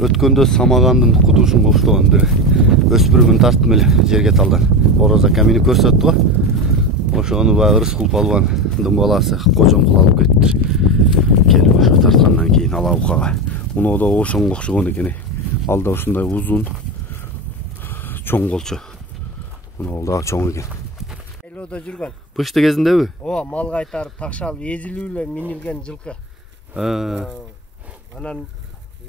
Өткөндө самагандын кудушун коштогон өспүрүмүн тарттым эле жерге талдан. Ороза камини көрсөттү го. Ошону баягы Рыскул палвандын баласы кожомкул алып кетти. Келип ошо тарткандан кийин алабукага. Муну да ошонго окшогон экен. Ал да ушундай узун чоң болчу. Муну да чоң экен. Элоодо жүргөн. Пышты кезиндеби? Ооба, мал кайтарып такшалып эзилүү эле минилген жылкы. Анан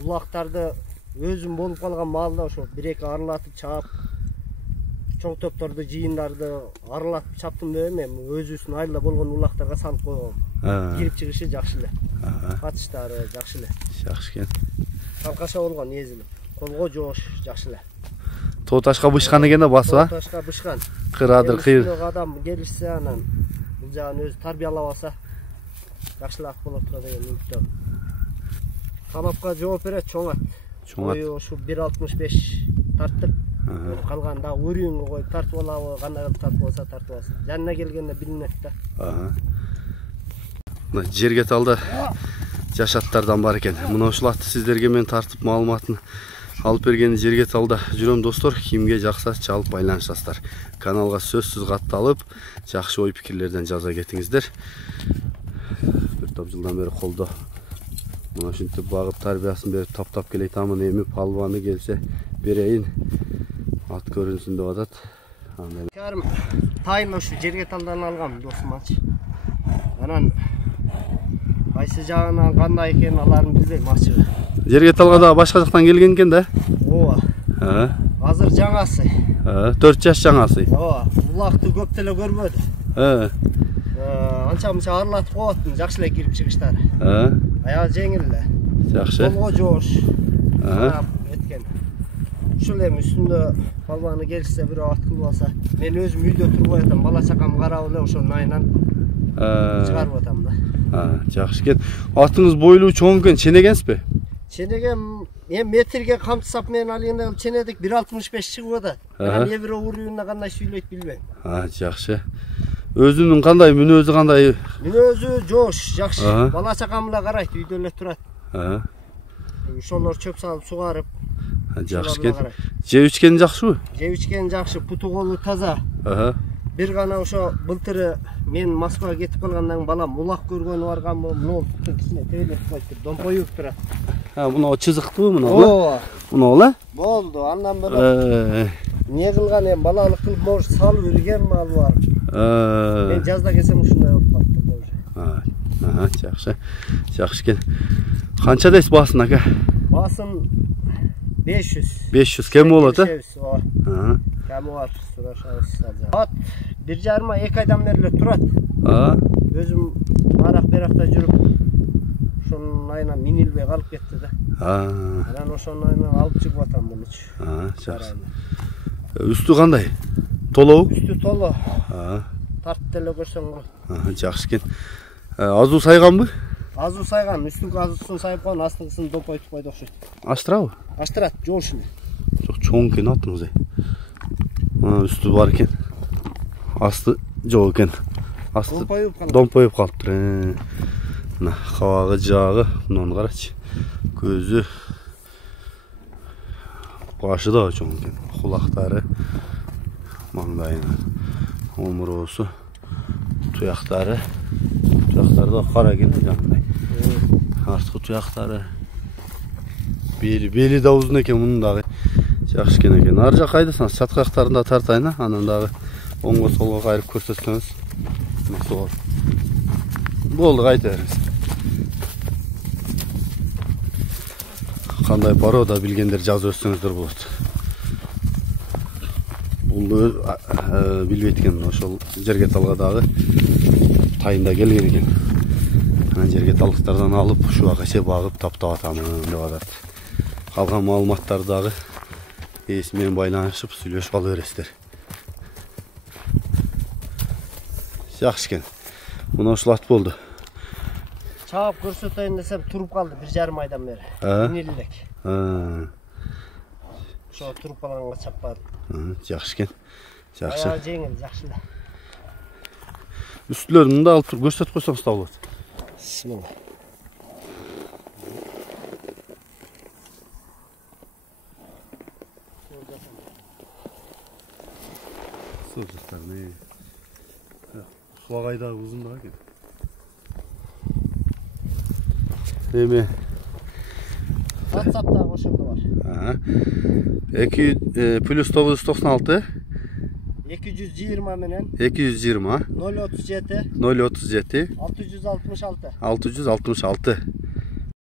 улактарды өзүм болуп калган маалда ошо 1-2 арылатып чаап, чоң топторду жыйындарды арылатып чаптым деп эми өзүбүздүн айылда болгон улактарга салып койгом. Кирип чыгышы жакшы эле. Катыштары жакшы эле. Жакшы экен. Талкаша болгон эзилип, колго жоош жакшы эле. Тоо ташка бышкан экен да басып, а? Тоо ташка бышкан. Кырадыр кыйыр. Адам келишсе анан бул жагын өзү тарбиялап алса жакшылап болот го деген үмүттөм. Талапка жооп берет чоң ат. Ою ушу 1.65 тарттык. Калган да өрүүнгө коюп тартып алабы, кандай кылып тартып алса тартып алсын. Жанына келгенде билинет да. Жерге талда жашаттардан бар экен. Мына ушуларды сиздерге мен тартып маалыматын алып бергени жерге талда жүрөм достор. Кимге жакса чалып байланышасыздар. Каналга сөзсүз катталып, жакшы ой пикирлерден жаза кетиңиздер. Бир топ жылдан бери колдо мына ушинтип багып тарбиясын берип таптап келейтамын. Эми палваны келсе берейин. Ат көрүнсүн деп атат. Карым тайын ушу жерге талдан алгам досумачы. Анан кайсы жагынан кандай экенин аларын билбейм ачыгы. Жерге талга да башка жактан келген экен да? Ооба. Азыр жаңасы. 4 жаш жаңасы. Ооба. Улакты көп деле көрбөдү. Анча-мынча арылатып коёттум, жакшы эле кирип чыгыштары. Аягы жеңил эле. Жакшы. Колго жоош. Эткен. Ушул эми үстүндө палваны келсе бирөө ат кылып алса, мен өзүм үйдө турбай атам, бала чакам карап эле ошонун айынан чыгарып атам да. Жакшы экен. Атыңыз бойлуу чоң экен, ченегенсизби? Ченегем, эми метрге камтысап мен алганда кылып ченедик 1.65 чыгып атат. Анан эбир урууна кандай сүйлөйт билбейм. Жакшы. Өзүнүн кандай, мүнөзү кандай? Мүнөзү жоош, жакшы. Бала чакам эле карайт, үйдө эле турат. Ошолор чөп салып сугарып. Жакшы экен. Жеп ичкени жакшыбы? Жеп ичкени жакшы, путу колу таза. Бир гана ошо былтыры мен Москвага кетип калгандан балам улак көргөнү барганбы, мына кичине тейлеп коюп, домпоюп турат. Мына чызыктыбы мына? Ооба. Мына эле? Болду, андан бери эмне кылган эми балалык кылып может салып үрген мал бар. Мен жазда келсем ушундай болуп калды. Жакшы. Жакшы экен. Канча дейсиз басын ака? Басын 500. 500 кем болот, Кеми бар, сурашабыз. Ат 1,5-2 айдан бери эле турат. Өзүм арак беракта жүрүп, ошонун айынан минилбей калып кетти да. Анан ошонун айынан алып чыгып атам мунучу. Жакшы. Үстү кандай? Толобу? Үстү толо. Тартып деле көрсөң болот. Жакшы экен. Азуу сайганбы? Азуу сайган, үстүнкү азуусун сайып койгон, астыңкысын домпойтуп койду окшойт. Аштырабы? Аштырат, жоош эле. Жок, чоң экен атыңыз. Үстү бар экен. Асты жок экен. Асты домпоюп калыптыр. Мына кабагы, жагы, мунун карачы. Көзү, башы да чоң экен. Кулактары, маңдайына, омуроосу, туяктары. Туяктары да кара экен жандай. Арткы туяктары. Бели да узун экен мунун дагы. Жакшы экен. Ар жак кайдасыңыз? Чаткактарында тартайын, анан дагы оңго солго кайрып көрсөтсөңүз. Болду, кайта бериңиз. Кандай порода билгендер жазып өтсөңүздөр болот. Бул билбейт экен, ошол жерге талга дагы тайында келген экен. Анан жерге талыктардан алып, ушуга чейин багып таптап атамын деп атат. Калган маалыматтарды дагы ээси менен байланышып, сүйлөшүп ала бересиздер. Жакшы экен. Мына ушул ат болду. Чаап көрсөтөйүн десем туруп калды 1,5 айдан бери. Минилдек. Ошо туруп калганга чаппады. Жакшы экен. Жакшы. Аяğı жеңил, жакшы эле. Үстүлөрүн мында алып туруп көрсөтүп койсоңуз да болот. Бисмилла. dostlar. Ne? Su kaydağı uzun daha ki. Değil mi? WhatsApp'ta koşumda var. Ha. Plus 996 220 menen 220 037 037 666. 666